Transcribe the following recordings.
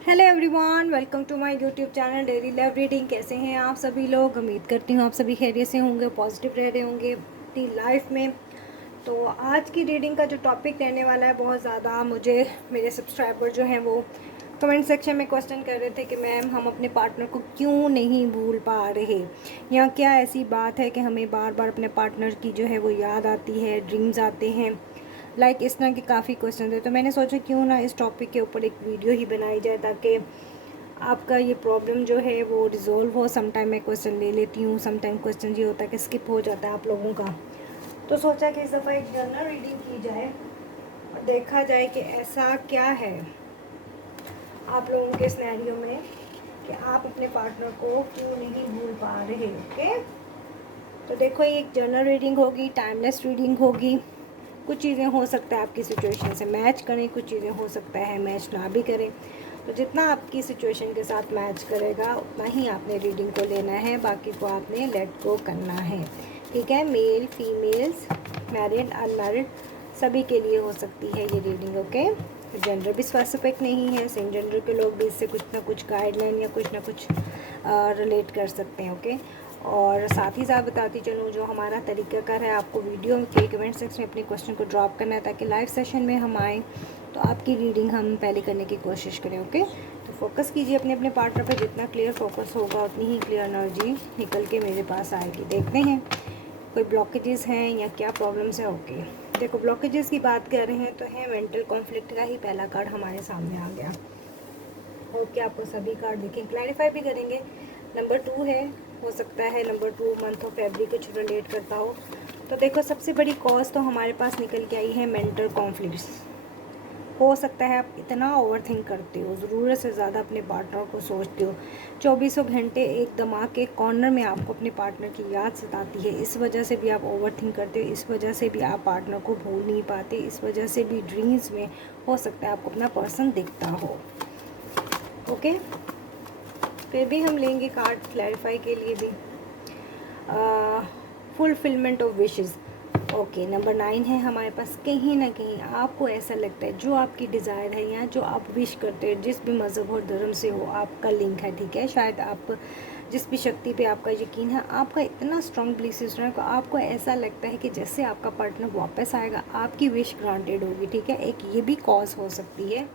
Hello everyone, welcome to my YouTube channel daily love reading. कैसे हैं आप सभी लोग? उम्मीद करती हूँ आप सभी खैरियत से होंगे, पॉजिटिव रह रहे होंगे अपनी लाइफ में। तो आज की रीडिंग का जो टॉपिक रहने वाला है, बहुत ज़्यादा मुझे मेरे सब्सक्राइबर जो हैं वो कमेंट सेक्शन में क्वेश्चन कर रहे थे कि मैम हम अपने पार्टनर को क्यों नहीं भूल पा रहे, या क्या ऐसी बात है कि हमें बार बार अपने पार्टनर की जो है वो याद आती है, ड्रीम्स आते हैं। इस तरह के काफ़ी क्वेश्चन थे, तो मैंने सोचा क्यों ना इस टॉपिक के ऊपर एक वीडियो ही बनाई जाए ताकि आपका ये प्रॉब्लम जो है वो रिजॉल्व हो। समटाइम मैं क्वेश्चन ले लेती हूँ, समटाइम क्वेश्चन ये होता है कि स्किप हो जाता है आप लोगों का। तो सोचा कि इस दफ़ा एक जनरल रीडिंग की जाए और देखा जाए कि ऐसा क्या है आप लोगों के सिनेरियो में कि आप अपने पार्टनर को क्यों नहीं भूल पा रहे। ओके, तो देखो ये एक जनरल रीडिंग होगी, टाइमलेस रीडिंग होगी। कुछ चीज़ें हो सकता है आपकी सिचुएशन से मैच करें, कुछ चीज़ें हो सकता है मैच ना भी करें। तो जितना आपकी सिचुएशन के साथ मैच करेगा उतना ही आपने रीडिंग को लेना है, बाकी को आपने लेट गो करना है। ठीक है, मेल फीमेल्स, मैरिड अनमैरिड, सभी के लिए हो सकती है ये रीडिंग। ओके, जेंडर भी स्पेसिफिक नहीं है, सेम जेंडर के लोग भी इससे कुछ ना कुछ गाइडलाइन या कुछ ना कुछ रिलेट कर सकते हैं। ओके, और साथ ही साथ बताती चलूँ जो हमारा तरीक़ाकार है, आपको वीडियो के कमेंट सेक्शन में अपने क्वेश्चन को ड्रॉप करना है ताकि लाइव सेशन में हम आएँ तो आपकी रीडिंग हम पहले करने की कोशिश करें। ओके, तो फोकस कीजिए अपने अपने पार्टनर पर, जितना क्लियर फोकस होगा उतनी ही क्लियर एनर्जी निकल के मेरे पास आएगी। देखते हैं कोई ब्लॉकेजेस हैं या क्या प्रॉब्लम्स है। ओके, देखो ब्लॉकेजेस की बात कर रहे हैं तो है मेंटल कॉन्फ्लिक्ट का ही पहला कार्ड हमारे सामने आ गया। ओके, आपको सभी कार्ड देखें, क्लैरिफाई भी करेंगे। नंबर 2 है, हो सकता है नंबर 2 मंथ ऑफ फेब्रुअरी कुछ रिलेट करता हो। तो देखो सबसे बड़ी कॉज तो हमारे पास निकल के आई है मेंटल कॉन्फ्लिक्ट्स। हो सकता है आप इतना ओवर थिंक करते हो, ज़रूरत से ज़्यादा अपने पार्टनर को सोचते हो, चौबीसों घंटे एक दिमाग के कॉर्नर में आपको अपने पार्टनर की याद सताती है। इस वजह से भी आप ओवर थिंक करते हो, इस वजह से भी आप पार्टनर को भूल नहीं पाते, इस वजह से भी ड्रीम्स में हो सकता है आपको अपना पर्सन दिखता हो। ओके, फिर भी हम लेंगे कार्ड क्लैरिफाई के लिए भी। Fulfilment of wishes. Okay, number 9 है हमारे पास। कहीं ना कहीं आपको ऐसा लगता है जो आपकी डिज़ायर है या जो आप विश करते हो, जिस भी मज़हब और धर्म से हो आपका लिंक है, ठीक है, शायद आप जिस भी शक्ति पे आपका यकीन है, आपका इतना स्ट्रॉन्ग बिलीफ सिस्टम है, आपको ऐसा लगता है कि जैसे आपका पार्टनर वापस आएगा आपकी विश ग्रांटेड होगी। ठीक है, एक ये भी कॉज हो सकती है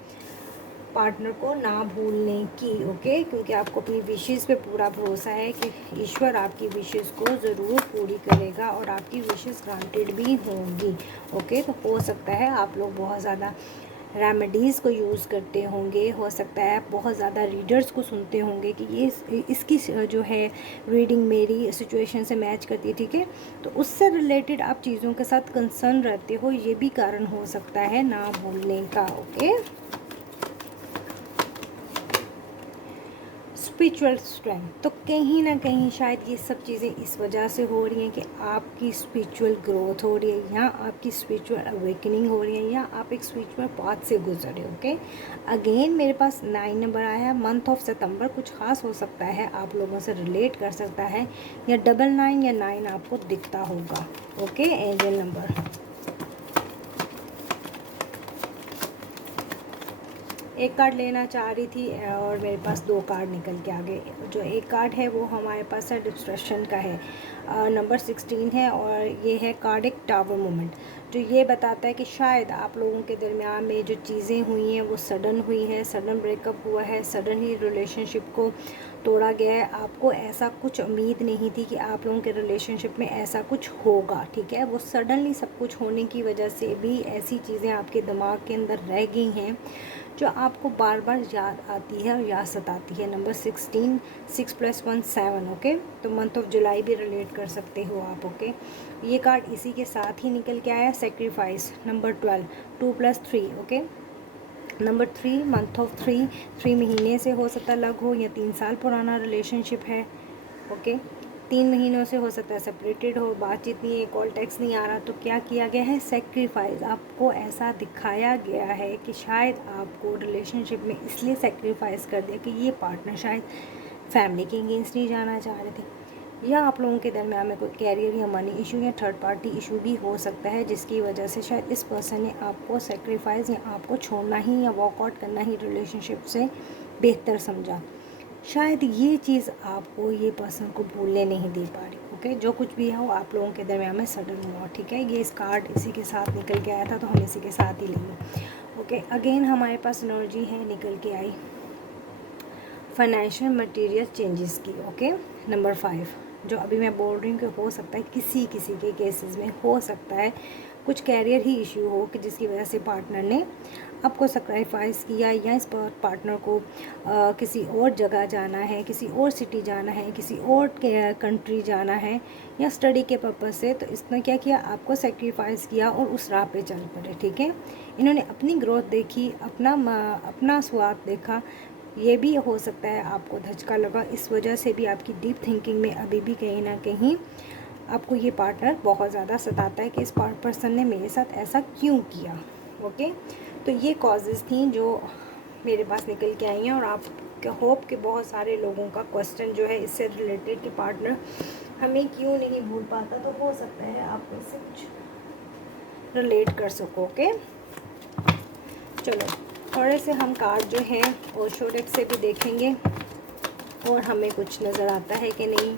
पार्टनर को ना भूलने की। ओके, क्योंकि आपको अपनी विशेज़ पे पूरा भरोसा है कि ईश्वर आपकी विशेज़ को ज़रूर पूरी करेगा और आपकी विशेज़ ग्रांटेड भी होंगी। ओके, तो हो सकता है आप लोग बहुत ज़्यादा रेमेडीज़ को यूज़ करते होंगे, हो सकता है आप बहुत ज़्यादा रीडर्स को सुनते होंगे कि ये इसकी जो है रीडिंग मेरी सिचुएशन से मैच करती है। ठीक है, तो उससे रिलेटेड आप चीज़ों के साथ कंसर्न रहते हो, ये भी कारण हो सकता है ना भूलने का। ओके, स्पिरिचुअल स्ट्रेंथ, तो कहीं ना कहीं शायद ये सब चीज़ें इस वजह से हो रही हैं कि आपकी स्पिरिचुअल ग्रोथ हो रही है, या आपकी स्पिरिचुअल अवेकनिंग हो रही है, या आप एक स्पिरिचुअल पाथ से गुजर रहे हो। ओके, अगेन मेरे पास 9 नंबर आया है। मंथ ऑफ सितंबर कुछ खास हो सकता है, आप लोगों से रिलेट कर सकता है, या 99 या 9 आपको दिखता होगा। Okay, angel number. एक कार्ड लेना चाह रही थी और मेरे पास 2 कार्ड निकल के आ गए। जो एक कार्ड है वो हमारे पास है डिस्ट्रक्शन का है, नंबर 16 है, और ये है कार्ड एक टावर मोमेंट, जो ये बताता है कि शायद आप लोगों के दरमियान में जो चीज़ें हुई हैं वो सडन हुई है, सडन ब्रेकअप हुआ है, सडन ही रिलेशनशिप को तोड़ा गया है। आपको ऐसा कुछ उम्मीद नहीं थी कि आप लोगों के रिलेशनशिप में ऐसा कुछ होगा। ठीक है, वो सडनली सब कुछ होने की वजह से भी ऐसी चीज़ें आपके दिमाग के अंदर रह गई हैं जो आपको बार बार याद आती है और याद सताती है। नंबर 16, 6 + 1 7। ओके, तो मंथ ऑफ जुलाई भी रिलेट कर सकते हो आप। ओके, ये कार्ड इसी के साथ ही निकल के आया, sacrifice. Number 12, 2 + 3। Okay, number 3, month of 3 महीने से हो सकता अलग हो, या 3 साल पुराना रिलेशनशिप है। ओके, 3 महीनों से हो सकता है सेपरेटेड हो, बातचीत नहीं है, कॉल टेक्स्ट नहीं आ रहा, तो क्या किया गया है, सेक्रीफाइस। आपको ऐसा दिखाया गया है कि शायद आपको रिलेशनशिप में इसलिए सेक्रीफाइस कर दिया कि ये पार्टनर शायद फैमिली के अगेंस्ट नहीं जाना चाह रहे थे, या आप लोगों के दरमियान में कोई कैरियर या मनी इशू या थर्ड पार्टी इशू भी हो सकता है, जिसकी वजह से शायद इस पर्सन ने आपको सेक्रीफाइस या आपको छोड़ना ही या वॉकआउट करना ही रिलेशनशिप से बेहतर समझा। शायद ये चीज़ आपको ये पर्सन को भूलने नहीं दे पा रही। ओके, जो कुछ भी हो आप लोगों के दरमियान में सडन हुआ, ठीक है। ये इस कार्ड इसी के साथ निकल के आया था तो हम इसी के साथ ही लेंगे। ओके, अगेन हमारे पास एनर्जी है निकल के आई फाइनेंशियल मटेरियल चेंजेस की। ओके, नंबर 5 जो अभी मैं बोल रही हूँ कि हो सकता है किसी किसी के केसेस में हो सकता है कुछ कैरियर ही इशू हो कि जिसकी वजह से पार्टनर ने आपको सेक्रीफाइस किया, या इस पार्टनर को किसी और जगह जाना है, किसी और सिटी जाना है, किसी और कंट्री जाना है, या स्टडी के पर्पज़ से। तो इसने क्या किया, आपको सेक्रीफाइस किया और उस राह पे चल पड़े, ठीक है। इन्होंने अपनी ग्रोथ देखी, अपना स्वाद देखा। ये भी हो सकता है आपको धचका लगा, इस वजह से भी आपकी डीप थिंकिंग में अभी भी कहीं ना कहीं आपको ये पार्टनर बहुत ज़्यादा सताता है कि इस पर्सन ने मेरे साथ ऐसा क्यों किया। ओके, तो ये कॉजेज़ थी जो मेरे पास निकल के आई हैं, और आप होप कि बहुत सारे लोगों का क्वेश्चन जो है इससे रिलेटेड कि पार्टनर हमें क्यों नहीं भूल पाता, तो हो सकता है आप इससे कुछ रिलेट कर सको। ओके, चलो थोड़े से हम कार्ड जो हैं ओशो डेक से भी देखेंगे और हमें कुछ नज़र आता है कि नहीं।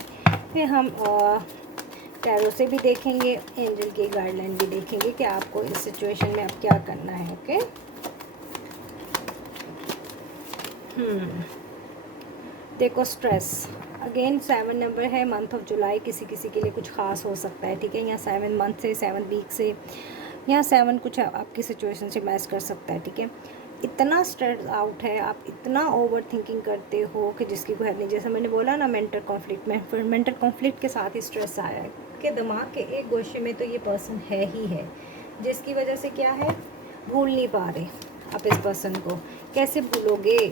फिर हम टैरो से भी देखेंगे, एंजल की गाइडलाइन भी देखेंगे कि आपको इस सिचुएशन में अब क्या करना है। ओके, देखो स्ट्रेस अगेन 7 नंबर है, मंथ ऑफ जुलाई किसी किसी के लिए कुछ ख़ास हो सकता है, ठीक है। या 7 मंथ से 7 वीक से, या 7 कुछ आपकी सिचुएशन से मैच कर सकता है, ठीक है। इतना स्ट्रेस आउट है, आप इतना ओवर थिंकिंग करते हो कि जिसकी कोई हद नहीं। जैसे मैंने बोला ना मेंटल कॉन्फ्लिक्ट में, फिर मेंटल कॉन्फ्लिक्ट के साथ ही स्ट्रेस आया है कि दिमाग के एक गोशे में तो ये पर्सन है ही है, जिसकी वजह से क्या है, भूल नहीं पा रहे आप इस पर्सन को। कैसे भूलोगे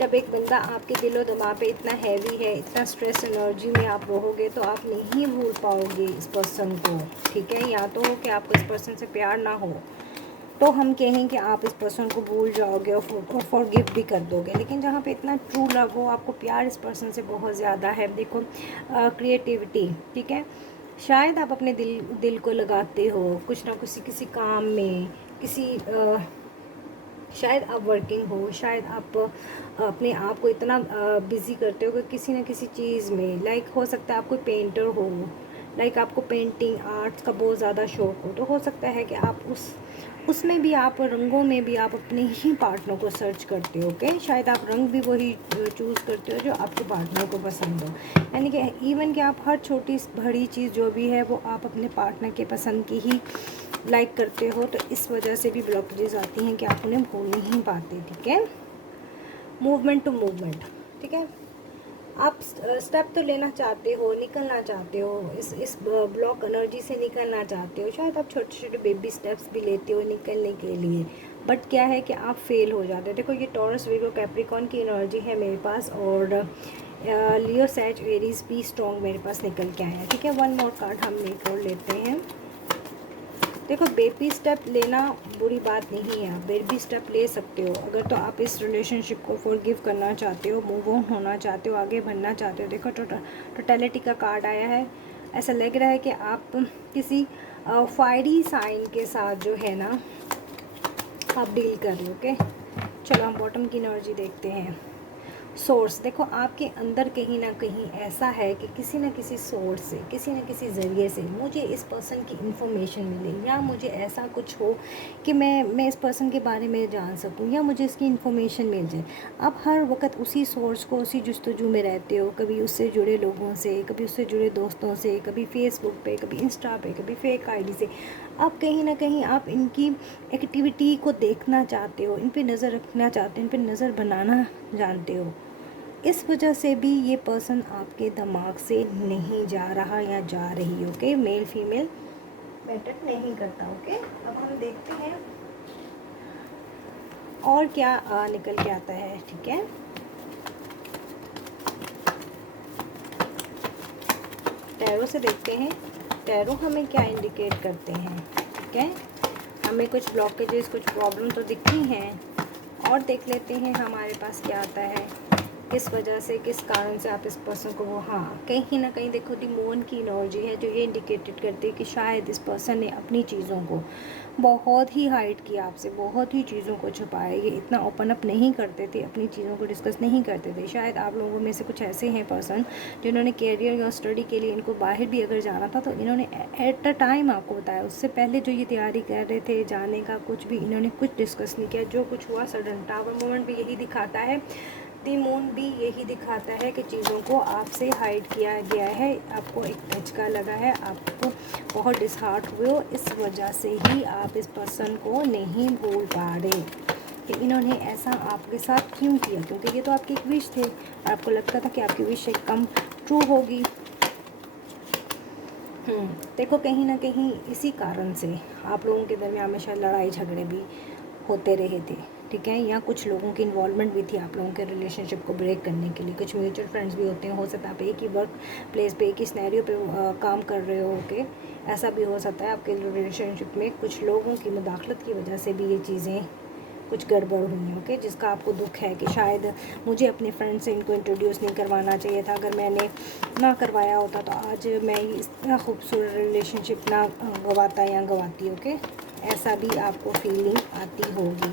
जब एक बंदा आपके दिलो दिमाग पे इतना हैवी है, इतना स्ट्रेस एनर्जी में आप रहोगे तो आप नहीं भूल पाओगे इस पर्सन को, ठीक है। या तो कि आपको इस पर्सन से प्यार ना हो तो हम कहें कि आप इस पर्सन को भूल जाओगे और फॉरगिव भी कर दोगे, लेकिन जहाँ पे इतना ट्रू लव हो, आपको प्यार इस पर्सन से बहुत ज़्यादा है। देखो क्रिएटिविटी, ठीक है। शायद आप अपने दिल को लगाते हो कुछ ना किसी काम में, किसी शायद आप वर्किंग हो, शायद आप अपने आप को इतना बिज़ी करते हो कि किसी न किसी चीज़ में, लाइक हो सकता है आप कोई पेंटर हो, लाइक आपको पेंटिंग आर्ट्स का बहुत ज़्यादा शौक़ हो, तो हो सकता है कि आप उसमें भी, आप रंगों में भी आप अपने ही पार्टनर को सर्च करते हो। ओके, शायद आप रंग भी वही चूज़ करते हो जो आपके पार्टनर को पसंद हो, यानी कि इवन कि आप हर छोटी बड़ी चीज़ जो भी है वो आप अपने पार्टनर के पसंद की ही लाइक करते हो। तो इस वजह से भी ब्लॉकेजेस आती हैं कि आप उन्हें भूल नहीं पाते, ठीक है। मूवमेंट टू मूवमेंट, ठीक है। आप स्टेप तो लेना चाहते हो, निकलना चाहते हो, इस ब्लॉक एनर्जी से निकलना चाहते हो। शायद आप छोटे छोटे बेबी स्टेप्स भी लेते हो निकलने के लिए, बट क्या है कि आप फेल हो जाते हो। देखो ये टॉरस वीगो कैप्रिकॉन की एनर्जी है मेरे पास, और लियो सैज एरीज भी स्ट्रॉन्ग मेरे पास निकल के आए हैं, ठीक है। 1 मोर कार्ड हम एक और लेते हैं। देखो बेबी स्टेप लेना बुरी बात नहीं है, आप बेबी स्टेप ले सकते हो अगर तो आप इस रिलेशनशिप को फॉरगिव करना चाहते हो, मूव ऑन होना चाहते हो, आगे बढ़ना चाहते हो। देखो टोटलिटी का कार्ड आया है, ऐसा लग रहा है कि आप किसी फायरी साइन के साथ जो है ना आप डील कर रहे हो। ओके, चलो हम बॉटम की एनर्जी देखते हैं। सोर्स, देखो आपके अंदर कहीं ना कहीं ऐसा है कि किसी न किसी सोर्स से, किसी न किसी ज़रिए से मुझे इस पर्सन की इन्फॉर्मेशन मिले, या मुझे ऐसा कुछ हो कि मैं इस पर्सन के बारे में जान सकूं, या मुझे इसकी इन्फॉर्मेशन मिल जाए। आप हर वक्त उसी सोर्स को, उसी जस्तजू में रहते हो, कभी उससे जुड़े लोगों से, कभी उससे जुड़े दोस्तों से, कभी फेसबुक पे, कभी इंस्टा पे, कभी फेक आईडी से। आप कहीं ना कहीं आप इनकी एक्टिविटी को देखना चाहते हो, इन पे नज़र रखना चाहते हो, इन पे नज़र बनाना जानते हो। इस वजह से भी ये पर्सन आपके दिमाग से नहीं जा रहा या जा रही। ओके, मेल फीमेल मैटर नहीं करता। ओके, अब हम देखते हैं और क्या निकल के आता है, ठीक है। टैरो से देखते हैं, टैरो हमें क्या इंडिकेट करते हैं, ठीक है। हमें कुछ ब्लॉकेजेस, कुछ प्रॉब्लम तो दिखती हैं, और देख लेते हैं हमारे पास क्या आता है। किस वजह से, किस कारण से आप इस पर्सन को, वो हाँ कहीं ना कहीं देखो दी मून की एनर्जी है जो ये इंडिकेटेड करती है कि शायद इस पर्सन ने अपनी चीज़ों को बहुत ही हाइड किया आपसे, बहुत ही चीज़ों को छुपाया। ये इतना ओपन अप नहीं करते थे, अपनी चीज़ों को डिस्कस नहीं करते थे। शायद आप लोगों में से कुछ ऐसे हैं पर्सन जिन्होंने कैरियर या स्टडी के लिए इनको बाहर भी अगर जाना था तो इन्होंने एट अ टाइम आपको बताया। उससे पहले जो ये तैयारी कर रहे थे जाने का, कुछ भी इन्होंने कुछ डिस्कस नहीं किया। जो कुछ हुआ सडन, टावर मोमेंट भी यही दिखाता है, दी मून भी यही दिखाता है कि चीज़ों को आपसे हाइड किया गया है, आपको एक झटका लगा है, आपको बहुत डिसहार्ट हुए हो। इस वजह से ही आप इस पर्सन को नहीं भूल पा रहे कि इन्होंने ऐसा आपके साथ क्यों किया, क्योंकि ये तो आपकी एक विश थे और आपको लगता था कि आपकी विश एक कम ट्रू होगी। देखो कहीं ना कहीं इसी कारण से आप लोगों के दरमियान हमेशा लड़ाई झगड़े भी होते रहे थे, ठीक है। या कुछ लोगों की इन्वॉल्वमेंट भी थी आप लोगों के रिलेशनशिप को ब्रेक करने के लिए। कुछ म्यूचुअल फ्रेंड्स भी होते हैं, हो सकता है आप एक ही वर्क प्लेस पे, एक ही सिनेरियो पे काम कर रहे हो, ओके। ऐसा भी हो सकता है आपके रिलेशनशिप में कुछ लोगों की मुदाखलत की वजह से भी ये चीज़ें कुछ गड़बड़ हुई है, ओके। जिसका आपको दुख है कि शायद मुझे अपने फ्रेंड से इनको इंट्रोड्यूस नहीं करवाना चाहिए था, अगर मैंने ना करवाया होता तो आज मैं इतना खूबसूरत रिलेशनशिप ना गवाता या गवाती, ओके। ऐसा भी आपको फीलिंग आती होगी।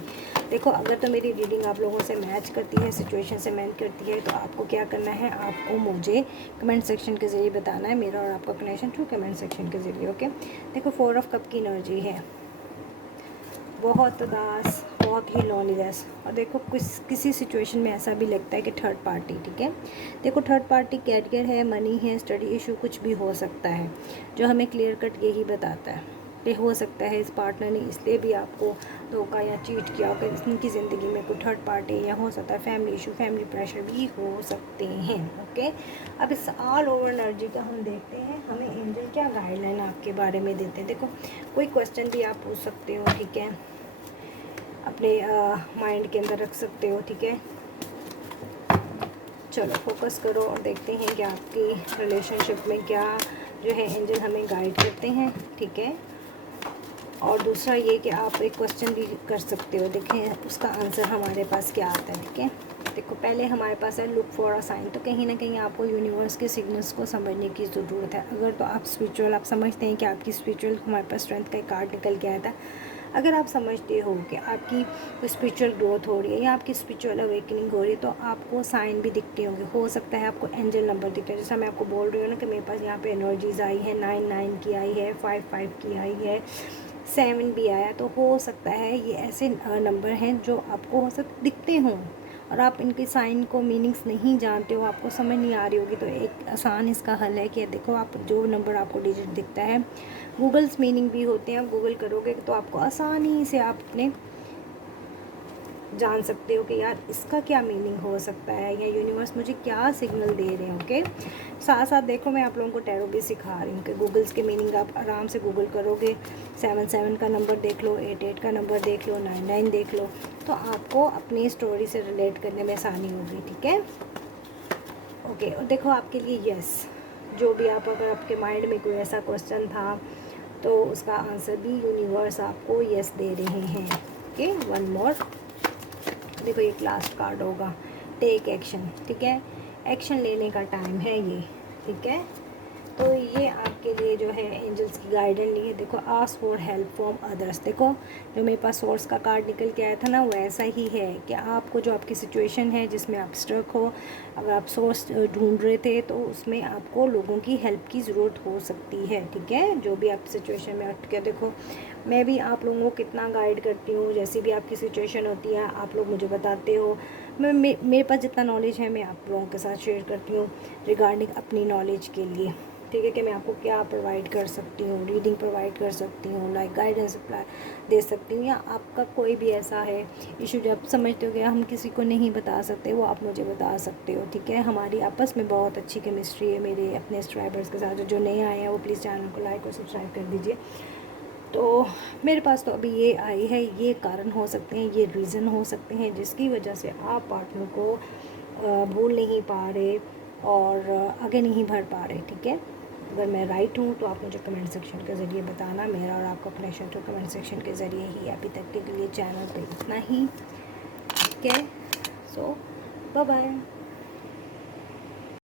देखो अगर तो मेरी रीडिंग आप लोगों से मैच करती है, सिचुएशन से मैच करती है, तो आपको क्या करना है, आपको मुझे कमेंट सेक्शन के ज़रिए बताना है, मेरा और आपका कनेक्शन थ्रू कमेंट सेक्शन के ज़रिए, ओके। देखो 4 ऑफ कप की एनर्जी है, बहुत उदास, बहुत ही लॉन्लीनेस। और देखो किसी सिचुएशन में ऐसा भी लगता है कि थर्ड पार्टी, ठीक है। देखो थर्ड पार्टी कैरियर है, मनी है, स्टडी इशू, कुछ भी हो सकता है, जो हमें क्लियर कट यही बताता है कि हो सकता है इस पार्टनर ने इसलिए भी आपको धोखा या चीट किया होगा, इनकी ज़िंदगी में कोई थर्ड पार्टी, या हो सकता है फैमिली इशू, फैमिली प्रेशर भी हो सकते हैं, ओके। अब इस ऑल ओवर एनर्जी का हम देखते हैं, हमें एंजल क्या गाइडलाइन आपके बारे में देते हैं। देखो कोई क्वेश्चन भी आप पूछ सकते हो, ठीक है, अपने माइंड के अंदर रख सकते हो, ठीक है। चलो फोकस करो और देखते हैं कि आपकी रिलेशनशिप में क्या जो है एंजल हमें गाइड करते हैं, ठीक है। और दूसरा ये कि आप एक क्वेश्चन भी कर सकते हो, देखें उसका आंसर हमारे पास क्या आता है, ठीक है। देखो पहले हमारे पास है लुक फॉर अ साइन, तो कहीं ना कहीं आपको यूनिवर्स के सिग्नल्स को समझने की ज़रूरत है। अगर तो आप स्पिरिचुअल, आप समझते हैं कि आपकी स्पिरिचुअल, हमारे पास स्ट्रेंथ का एक कार्ड निकल के आया था। अगर आप समझते हो कि आपकी स्पिरिचुअल ग्रोथ हो रही है या आपकी स्पिरिचुअल अवेकनिंग हो रही है, तो आपको साइन भी दिखते होंगे। हो सकता है आपको एंजल नंबर दिखता है, जैसा मैं आपको बोल रही हूँ ना कि मेरे पास यहाँ पे एनर्जीज आई है, 9 की आई है, 5 की आई है, 7 भी आया। तो हो सकता है ये ऐसे नंबर हैं जो आपको हो सकता दिखते हों और आप इनके साइन को मीनिंग्स नहीं जानते हो, आपको समझ नहीं आ रही होगी। तो एक आसान इसका हल है कि देखो आप जो नंबर आपको डिजिट दिखता है, गूगल्स मीनिंग भी होते हैं, आप गूगल करोगे तो आपको आसानी से आप अपने जान सकते हो कि यार इसका क्या मीनिंग हो सकता है या यूनिवर्स मुझे क्या सिग्नल दे रहे हैं, ओके। साथ साथ देखो मैं आप लोगों को टैरो भी सिखा रही हूँ कि गूगल्स के मीनिंग आप आराम से गूगल करोगे, 7 का नंबर देख लो, 8 का नंबर देख लो, 9 देख लो, तो आपको अपनी स्टोरी से रिलेट करने में आसानी होगी, ठीक है, ओके। और देखो आपके लिए यस, जो भी आप, अगर आपके माइंड में कोई ऐसा क्वेश्चन था तो उसका आंसर भी यूनिवर्स आपको यस दे रहे हैं, ओके। वन मोर, देखो एक लास्ट कार्ड होगा, टेक एक्शन, ठीक है। एक्शन लेने का टाइम है ये, ठीक है। तो ये आपके लिए जो है एंजल्स की गाइडेंस ली है। देखो ask for help from others, देखो जो मेरे पास सोर्स का कार्ड निकल के आया था ना, वो ऐसा ही है कि आपको जो आपकी सिचुएशन है जिसमें आप स्ट्रक हो, अगर आप सोर्स ढूंढ रहे थे तो उसमें आपको लोगों की हेल्प की ज़रूरत हो सकती है, ठीक है। जो भी आप सिचुएशन में अटके, देखो मैं भी आप लोगों को कितना गाइड करती हूँ, जैसी भी आपकी सिचुएशन होती है आप लोग मुझे बताते हो। मेरे पास जितना नॉलेज है मैं आप लोगों के साथ शेयर करती हूँ रिगार्डिंग अपनी नॉलेज के लिए, ठीक है, कि मैं आपको क्या प्रोवाइड कर सकती हूँ, रीडिंग प्रोवाइड कर सकती हूँ, लाइक गाइडेंस दे सकती हूँ, या आपका कोई भी ऐसा है इशू जो आप समझते हो कि हम किसी को नहीं बता सकते, वो आप मुझे बता सकते हो, ठीक है। हमारी आपस में बहुत अच्छी केमिस्ट्री है मेरे अपने सब्सक्राइबर्स के साथ। जो नए आए हैं वो प्लीज़ चैनल को लाइक और सब्सक्राइब कर दीजिए। तो मेरे पास तो अभी ये आई है, ये कारण हो सकते हैं, ये रीज़न हो सकते हैं जिसकी वजह से आप पार्टनर को भूल नहीं पा रहे और आगे नहीं बढ़ पा रहे, ठीक है। अगर मैं राइट हूँ तो आप मुझे कमेंट सेक्शन के ज़रिए बताना, मेरा और आपका कनेक्शन तो कमेंट सेक्शन के ज़रिए ही। अभी तक के लिए चैनल पे इतना ही, ठीक है। सो बाय बाय।